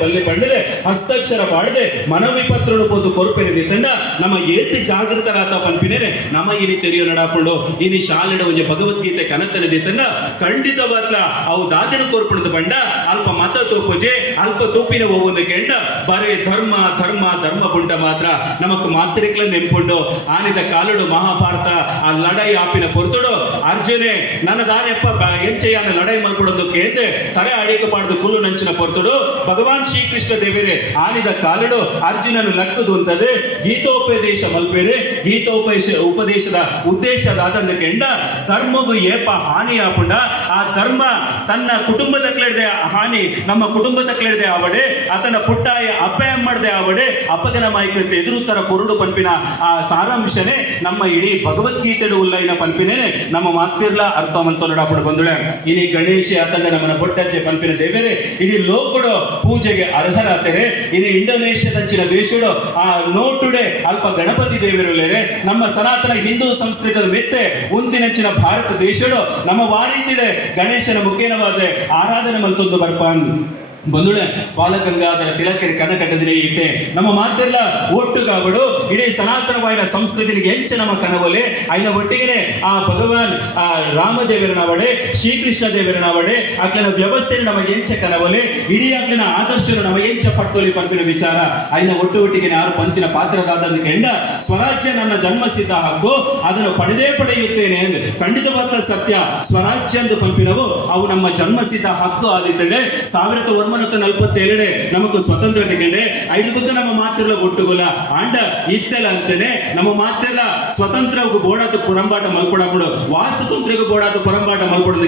ಬಲ್ಲಿ ಪಂಡದೆ ಹಸ್ತಾಕ್ಷರ ಪಾಡದೆ ಮನವಿ ಪತ್ರಡು ಬೊಂದು ಕೊರಪೆನೆ ತಂಡ, ನಮ್ಮ ಏತಿ ಜಾಗೃತರಾತ ಪನ್ಪಿನೇನೆ ನಮ್ಮ ಇನಿ ತೆರೆಯೋ ನಡಾಕೊಂಡು, ಇನಿ ಶಾಲೆಡ ಒಂಜೆ ಭಗವದ್ಗೀತೆ ಕನತನದಿ ದಿತ್ತಂಡ ಖಂಡಿತವಾದ ಅವು ದಾದಿನ ಕೊರ್ಪಣದ ಬಂಡ, ಅಲ್ಪ ಮತ ತೋಪಜೆ ಅಲ್ಪ ತೂಪಿನ ಒಂದು ಕೆಂಡ, ಬರೇ ಧರ್ಮ ಧರ್ಮ ಧರ್ಮ ಪುಂಡ ಮಾತ್ರ, ನಮಕ್ ಮಾತ್ರಿಕ್ಲ ನೆನ್ಪುಂಡು, ಆನಿದ ಕಾಲುಡು ಮಹಾಭಾರತ ಆ ಲಡೈ ಆಪಿನ ಪೊರ್ತುಡು. ಅರ್ಜುನೆ, ನನ್ನ ದಾನೆಪ್ಪ ಬ- ಲಡಾಯಿ ಲಡೈ ಮಲ್ಪಡೊಂದು ಕೇಂದೆ ತರೆ ಅಡಿಕೆ ಮಾಡಿದ ಕುಲ್ಲು ನಂಚಿನ ಪೊರ್ತುಡು. ಭಗವಾನ್ ಶ್ರೀಕೃಷ್ಣ ದೇವರೇ, ಆನಿದ ಕಾಲಿಡು, ಅರ್ಜುನನು ಲಕ್ಕದು ಅಂತದೆ. ಗೀತೋಪದೇಶ ಮಲ್ಪೇರೆ ಗೀತೋಪದೇಶ ಉಪದೇಶದ ಉದ್ದೇಶದ ಅದನ್ನು ಕೆಂಡ, ಧರ್ಮವು ಏಪ ಹಾನಿ ಆಪುಂಡ. ಆ ಧರ್ಮ ತನ್ನ ಕುಟುಂಬದ ಕ್ಲೆಡ್ದೆ ಹಾನಿ, ನಮ್ಮ ಕುಟುಂಬದ ಕ್ಲೆಡ್ದೆ ಆವಡೆ, ಆತನ ಪುಟ್ಟಾಯ ಅಪಾಯ ಮಾಡದೆ ಆವಡೆ ಅಪಗನ ಎದುರು ತರ ಕುರುಡು ಪಂಪಿನ ಆ ಸಾರಾಂಶನೇ ನಮ್ಮ ಇಡೀ ಭಗವದ್ಗೀತೆಡು ಉಲ್ಲೈನ ಪಂಪಿನೇ ನಮ್ಮ ಮಾತಿರ್ಲ ಅರ್ಥ ಮಂತೋಲಡಾಪಡು ಬಂದುಳೆ ಇನಿ ಗಣೇಶ ಆತಂಡ ನಮ್ಮನ ಬೊಟ್ಟಜ್ಜೆ ಪನ್ಪಿನ ದೇವರೇ ಇಡೀ ಲೋಕಡು ಪೂಜೆಗೆ ಅರ್ಹರಾತೆರೆ, ಇನಿ ಇಂಡೋನೇಷ್ಯಾದಂಚಿನ ದೇಶಡು, ಆ ನೋಟುಡೆ ಅಲ್ಪ ಗಣಪತಿ ದೇವರುಲೇರೆ ನಮ್ಮ ಸನಾತನ ಹಿಂದೂ ಸಂಸ್ಕೃತದ ಮೆತ್ತೆ, ಉಂತಿನಂಚಿನ ಭಾರತ ದೇಶಡು, ನಮ್ಮ ವಾರಿತಿಡೆ ಗಣೇಶನ ಮುಖೇನವಾದ ಆರಾಧನೆ ಮಲ್ತೊಂದು ಬರ್ಪಾನ್. ಬಂದುಳೆ ಬಾಲಗಂಗಾಧರ ತಿಲಕರಿ ಕಣಕಟ್ಟದಿನೇ ಇಟ್ಟೆ ನಮ್ಮ ಮಾತೆಲ್ಲ ಒಟ್ಟುಗಾಬಡು ಇಡೀ ಸನಾತನವಾದ ಸಂಸ್ಕೃತಿಗೆ ಹೆಚ್ಚು ನಮ್ಮ ಕನವಲೆ ಅಲ್ಲಿನ ಒಟ್ಟಿಗೆ ಆ ಭಗವಾನ್, ಆ ರಾಮದೇವರನವಡೆ ಶ್ರೀಕೃಷ್ಣ ದೇವರನವಡೆ ಅಕ್ಲನ ವ್ಯವಸ್ಥೆ ನಮಗೆ ಎಂಚ ಕನವಲೆ ಇಡೀ ಅಕ್ಲನ ಆದರ್ಶರು ನಮಗೆ ಎಂಚ ಪಟ್ಟೋಲಿ ಪಂಪಿನ ವಿಚಾರ. ಅಲ್ಲಿನ ಒಟ್ಟು ಒಟ್ಟಿಗೆ ಯಾರು ಪಂತಿನ ಪಾತ್ರದಾದ ಕೆಂಡ ಸ್ವರಾಜ್ಯ ನನ್ನ ಜನ್ಮ ಸಿದ್ಧ ಹಕ್ಕು, ಅದನ್ನು ಪಡೆದೇ ಪಡೆಯುತ್ತೇನೆ ಎಂದು. ಖಂಡಿತವಾದ ಸತ್ಯ. ಸ್ವರಾಜ್ಯ ಎಂದು ಪಂಪಿನವು ಅವು ನಮ್ಮ ಜನ್ಮ ಸಿದ್ಧ ಹಕ್ಕು ಆದಿತ್ತಡೆ ಸಾವಿರದ ನಮಗೂ ಸ್ವತಂತ್ರ ತೆಗೆಂಡೆ ಐದು ಬುಕ್ಕ ನಮ್ಮ ಮಾತಿರ್ಲ ಒಟ್ಟುಗುಲ ಆಂಡ ಇತ್ತೆಲ ಅಂಚನೆ. ನಮ್ಮ ಮಾತೆಲ್ಲ ಸ್ವತಂತ್ರ ಬೋಡಾದ ಪುರಂಬಾಟ ಮಲ್ಪಡಬಿಡು ವಾಸ್ತುತಂತ್ರಿಗೂ ಬೋಡಾದ ಪುರಂಬಾಟ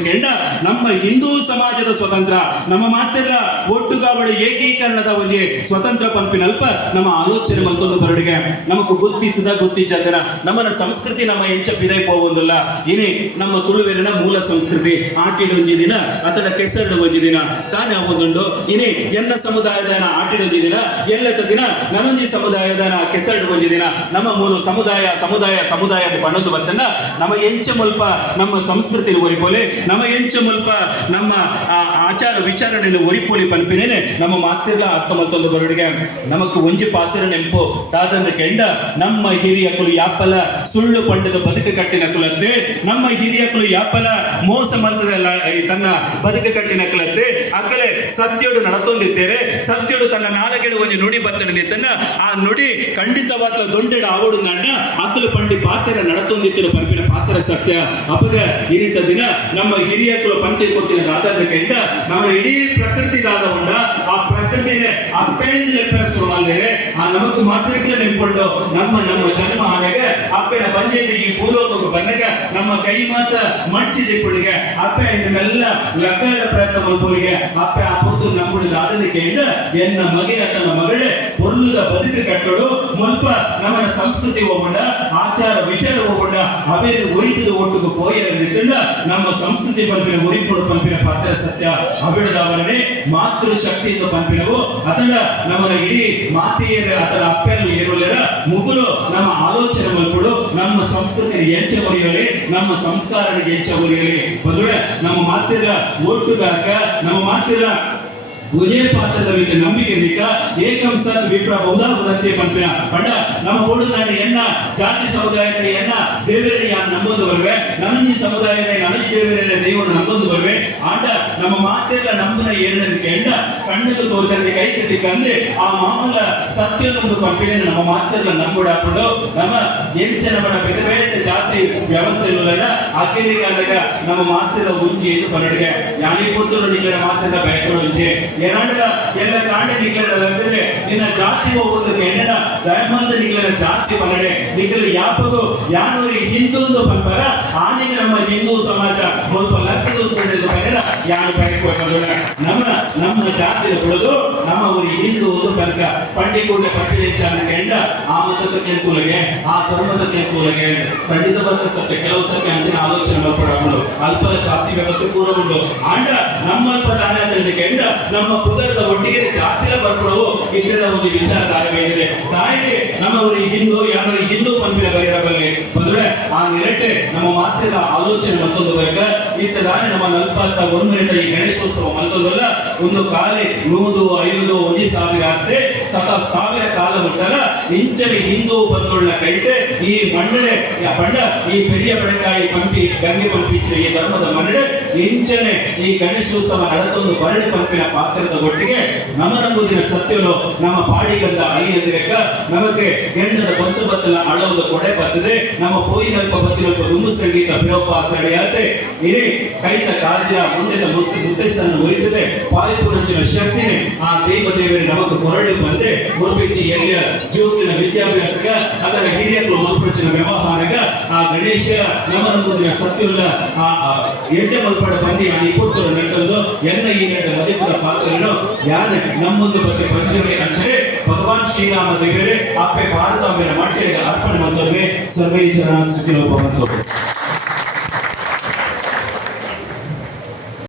ಕೆಂಡ. ನಮ್ಮ ಹಿಂದೂ ಸಮಾಜದ ಸ್ವತಂತ್ರ. ನಮ್ಮ ಮಾತೆಲ್ಲ ಒಟ್ಟುಗಾವಡು ಏಕೀಕರಣದ ಒಂದು ಸ್ವತಂತ್ರ ಪಂಪಿನಲ್ಪ ನಮ್ಮ ಆಲೋಚನೆ ಮಲ್ತೊಂದು ಬರಡಿಗೆ. ನಮಗೆ ಗೊತ್ತಿತ್ತದ ಗೊತ್ತಿಚ್ಚದನ ನಮ್ಮನ ಸಂಸ್ಕೃತಿ ನಮ್ಮ ಎಂಚ ಪಿದೈ ಪೋವೊಂದುಲ್ಲ. ಇನಿ ನಮ್ಮ ತುಳುವೆರಿನ ಮೂಲ ಸಂಸ್ಕೃತಿ. ಆಟಿಡ ಒಂಜಿ ದಿನ ಅತಡ ಕೆಸರಡ ಒಂಜಿ ದಿನ. ತಾನೇ ಆವೊಂದುಂಡು ಇನಿ ಎನ್ನ ಸಮುದಾಯದ ಆಟಿಡೋದಿದಿನ ಎಲ್ಲತ ದಿನ ನನೊಂಜಿ ಸಮುದಾಯದ ಕೆಸರ್ಡ್ ಒಂಜಿ ದಿನ ನಮ್ಮ ಮೂಲ ಸಮುದಾಯ ಸಮುದಾಯ ಸಮುದಾಯ ಬಣ್ಣದ ಬತ್ತನ್ನ ನಮ್ಮ ಎಂಚ ಮುಲ್ಪ ನಮ್ಮ ಸಂಸ್ಕೃತಿ ಒರಿಪೋಲೆ, ನಮ್ಮ ಎಂಚ ಮುಲ್ಪ ನಮ್ಮ ಆಚಾರ ವಿಚಾರಣೆಯನ್ನು ಒರಿಪೋಲಿ ಪನ್ಪಿನೇನೆ, ನಮ್ಮ ಮಾತಿರ್ಲ ಮತ್ತೊಂದು ಬರುಡಿಗೆ ನಮಕ್ ಒಂಜಿ ಪಾತ್ರ ನೆಂಪು ದಾದಂದ ಕೆಂಡ, ನಮ್ಮ ಹಿರಿಯಕುಲು ಯಾಪಲ ಸುಳ್ಳು ಪಂಡದ ಬದುಕು ಕಟ್ಟಿನ ಕುಲತ್ತೆ ನಮ್ಮ ಹಿರಿಯಕುಲು ಯಾಪಲ ಮೋಸ ಮಂತ್ರದ ತನ್ನ ಬದುಕು ಕಟ್ಟಿನ ಕುಲತ್ತೆ ಅಕಲೆ ಸತ್ಯಡು ನಡತೊಂದಿದ್ದೇರೆ ಸತ್ಯಡು ತನ್ನ ನಾಲಗೆಡು ಒಂದು ನುಡಿ ಬತ್ತಡದಿತ್ತನ್ನ ಆ ನುಡಿ ಖಂಡಿತವಾದ ದೊಂಡೆಡ ಆವಡು ನಾಂಡ ಅತ್ತಲು ಪಂಡಿ ಪಾತ್ರ ನಡತೊಂದಿತ್ತಿರು ಪಂಪಿನ ಪಾತ್ರ ಸತ್ಯ. ಅಪಗ ಇರಿತ ದಿನ ನಮ್ಮ ಹಿರಿಯಕಲು ಪಂಟಿ ಕೊಟ್ಟಿನ ದಾದಂದ ಕೆಂಡ ನಮ್ಮ ಇಡೀ ಪ್ರಕೃತಿ ದಾದ ಉಂಡ ಆ ಪ್ರಕೃತಿನೇ ಅಪ್ಪೆಂದು ನಮತ್ತು ಮಾತ್ರಕ್ಕೆ ಇಟ್ಕೊಂಡು ನಮ್ಮ ನಮ್ಮ ಜನ್ಮ ಆದಾಗ ಅಪ್ಪನ ಪಂಚಾಯತಿ ಈ ಭೂಲೋಕಕ್ಕೆ ಬಂದಾಗ ನಮ್ಮ ಕೈ ಮಾತ ಮಡ್ಸಿದೆ ಕೊಳಿಗ ಅಪ್ಪ ಇದನ್ನೆಲ್ಲ ಲಗ್ಗದ ಪ್ರಯತ್ನ ಮಾಡ್ಕೊಳಿಗ ಅಪ್ಪ ಆ ಪುತ್ತು ನಮ್ಮದು ಆದದ ಕೇಂದ್ರ ಎನ್ನ ಮಗೆ ತನ್ನ ಮಗಳೇ ಪೊಲ್ಲುದ ಬದುಕು ಕಟ್ಟಡು ಮುಲ್ಪ ನಮ್ಮ ಸಂಸ್ಕೃತಿ ಹೋಗೋಣ ಆಚಾರ ವಿಚಾರ ಹೋಗೋಣ ಅವೇನು ಒರಿತದ ಒಟ್ಟಿಗೆ ಪೋಯಲಿದ್ದ ನಮ್ಮ ಸಂಸ್ಕೃತಿ ಪಂಪಿನ ಒರಿಪೋಡು ಪಂಪಿನ ಪಾತ್ರ ಸತ್ಯ. ಅವಿಡದವರನೇ ಮಾತೃ ಶಕ್ತಿಯಿಂದ ಪಂಪಿನವು ಅದನ್ನ ನಮ್ಮ ಇಡೀ ಮಾತೆಯರ ಅದರ ಅಪ್ಪೆಲ್ಲ ಏರುಲ್ಲರ ಮುಗುಲು ನಮ್ಮ ಆಲೋಚನೆ ಮಲ್ಪಡು ನಮ್ಮ ಸಂಸ್ಕೃತಿ ಎಂಚ ಮುರಿಯಲಿ, ನಮ್ಮ ಸಂಸ್ಕಾರದ ಎಂಚ ಮುರಿಯಲಿ. ಬದುಳೆ, ನಮ್ಮ ಮಾತಿರ ಒಟ್ಟುಗಾಕ, ನಮ್ಮ ಮಾತಿರ ಉದಯ ಪಾತ್ರದ ವಿದ್ಯ ನಂಬಿಕೆ ನಿಕ್ಕ ಏಕಂ ಸತ್ ವಿಪ್ರ ಬಹುದಾ ಬುದಂತೆ ಪಂಪಿನ ಪಂಡ ನಮ್ಮ ಬೋಡು ನಾಡು ಎನ್ನ ಜಾತಿ ಸಮುದಾಯದ ಎನ್ನ ದೇವರನ್ನ ಯಾರು ನಂಬೊಂದು ಬರುವೆ ನನಂಜಿ ಸಮುದಾಯದ ನನಜಿ ದೇವರನ್ನ ದೈವನ ನಂಬೊಂದು ಬರುವೆ ಆಂಡ ನಮ್ಮ ಮಾತೆಲ್ಲ ನಂಬನ ಏಳದಕ್ಕೆ ಎಂಡ ಕಣ್ಣದು ತೋಚದೆ ಕೈ ಕತ್ತಿಕಂದ್ರೆ ಆ ಮಾಮೂಲ ಸತ್ಯದೊಂದು ಪಂಪಿನ ನಮ್ಮ ಮಾತೆಲ್ಲ ನಂಬುಡ ಹಾಕೊಂಡು ನಮ್ಮ ಎಂಚನ ಬಡ ಬೇರೆ ಬೇರೆ ಜಾತಿ ವ್ಯವಸ್ಥೆ ಇಲ್ಲದ ಅಕ್ಕಲಿಗೆ ಆದಾಗ ನಮ್ಮ ಮಾತೆಲ್ಲ ಮುಂಚೆ ಇದು ಪನ್ನಡಿಗೆ ಯಾನಿ ಪುತ್ತೂರು ನಿಕ್ಕಡ ಮಾತೆಲ್ಲ ಬ್ಯಾಕರು ಮುಂಚೆ ಏನಾಂಡಲ ಎಲ್ಲ ಕಾಂಡ ನಿಕ್ಕಡದಂದ್ರೆ ನಿನ್ನ ಜಾತಿ ಹೋಗೋದು ಕೆನ್ನಡ ದಯಮಂದ ನಿಕ್ಕಡ ಜಾತಿ ಪನ್ನಡೆ ನಿಕ್ಕಲು ಯಾಪದು, ಯಾನೂರಿ ಹಿಂದೂ ಒಂದು ಪಂಪರ ಆನಿಗೆ ನಮ್ಮ ಹಿಂದೂ ಸಮಾಜ ಸ್ವಲ್ಪ ಲಕ್ಕದು ಉತ್ಪನ್ನದ ಪನ್ನಡ ಯಾನು ಬಯಕಬೇಕಂದ್ರೆ ನಮ್ಮ ನಮ್ಮ ಜಾತಿ ಕೊಡೋದು ನಮ್ಮ ಊರಿ ಹಿಂದೂ ಒಂದು ಪಂಕ ಪಂಡಿಕೋಟೆ ಪಟ್ಟಿಗೆ ಚಾನ ಕೆಂಡ ಆ ಮತದ ಕೆಂಕೂಲಗೆ ಆ ಧರ್ಮದ ಕೆಂಕೂಲಗೆ ಖಂಡಿತ ಬಂದ ಸತ್ಯ ಕೆಲವು ಸತ್ಯ ಅಂಚಿನ ಆಲೋಚನೆ ಮಾಡ್ಕೊಂಡು ಅಲ್ಪದ ಜಾತಿ ವ್ಯವಸ್ಥೆ ಕೂಡ ಉಂಟು. ಆಂಡ, ನಮ್ಮ ದಾನ ಕೆಂಡ ನಮ್ಮ ಪುದರದ ಒಟ್ಟಿಗೆ ಜಾತಿಲ ಬರ್ಕೊಡವು ಇದರ ಒಂದು ತಾಯಿ ತಾಯಿಗೆ ನಮ್ಮವರು ಹಿಂದೂ ಯಾರು ಹಿಂದೂ ಪಂಪಿನ ಬಗೆರಬಲ್ಲಿ ಬಂದ್ರೆ ಆ ನಿರಟ್ಟೆ ನಮ್ಮ ಮಾತಿನ ಆಲೋಚನೆ ಮತ್ತೊಂದು ವರ್ಗ ಇತ್ತದಾನೆ ನಮ್ಮ ನಲ್ಪತ್ತ ಒಂದರಿಂದ ಈ ಗಣೇಶೋತ್ಸವ ಮತ್ತೊಂದಲ್ಲ, ಒಂದು ಕಾಲಿ ನೂದು, ಐದು, ಒಂದು ಸಾವಿರ ಆದ್ರೆ ಸತ ಸಾವಿರ ಕಾಲ ಉಂಟಲ್ಲ ಇಂಚನೆ ಹಿಂದೂ ಬಂದುಳ್ಳ ಕೈತೆ ಈ ಮಣ್ಣಡೆ ಬಣ್ಣ, ಈ ಪೆರಿಯ ಬಡಕಾಯಿ ಪಂಪಿ, ಗಂಗೆ ಪಂಪಿಸಿದ ಈ ಧರ್ಮದ ಮನ್ನಡೆ ಇಂಚನೆ ಈ ಗಣೇಶೋತ್ಸವ ನಡೆದೊಂದು ಬರಳಿ ಪಂಪಿನ ಪಾತ್ರದ ಒಟ್ಟಿಗೆ ನಮ್ಮ ನಂಬುದಿನ ಸತ್ಯಲು, ನಮ್ಮ ಪಾಡಿಗಂದ ಐ ಎಂದಿರಕ ನಮಗೆ ಗೆಂಡದ ಬತ್ತಲ ಅಳವದ ಕೊಡೆ ಬರ್ತದೆ, ನಮ್ಮ ಪೋಯಿನಲ್ಪ ಬತ್ತಿನಲ್ಪ ದುಂಬು ಸಂಗೀತ ಪ್ರೇಮಪಾಸ ಅಡಿಯಾತೆ ಇಡೀ ಕೈತ ಕಾಜಿನ ಮುಂದಿನ ಮುತ್ತು ಮುತ್ತೈಸ್ತನ ಒಯ್ತದೆ ಪಾಲಿಪುರಂಚಿನ ಶಕ್ತಿನೇ ಆ ದೈವ ನಮಗೆ ಕೊರಳಿ ಬಂದೆ. ಮುರ್ಬಿದ್ದಿ ಎಲ್ಲಿಯ ಜೀವನ ವಿದ್ಯಾಭ್ಯಾಸಕ, ಅದರ ಹಿರಿಯತ್ವ ಮಲ್ಪುರಂಚಿನ ವ್ಯವಹಾರಕ, ಆ ಗಣೇಶ ನಮನಂದನ ಸತ್ಯುಲ್ಲ ಆ ಎಡ್ಡೆ ಮಲ್ಪಡ ಬಂದಿ ಆ ಇಪ್ಪತ್ತರ ನೆಟ್ಟಂದು ಎನ್ನ ಈ ನೆಟ್ಟ ಮದಿಪುರ ಪಾತ್ರನು ಯಾನ ನಮ್ಮೊಂದು ಬಗ್ಗೆ ಪಂಚಮಿ ಅಂಚರೆ ಭಗವಾನ್ ಶ್ರೀರಾಮ ದೇವರೇ ಆಪೆ ಭಾರತಾಂಬಿನ ಮಟ್ಟಿಗೆ ಅರ್ಪಣೆ ಮಂದವೇ ಸರ್ವೇ ಜನ ಸುಖಿನೋ ಭವಂತು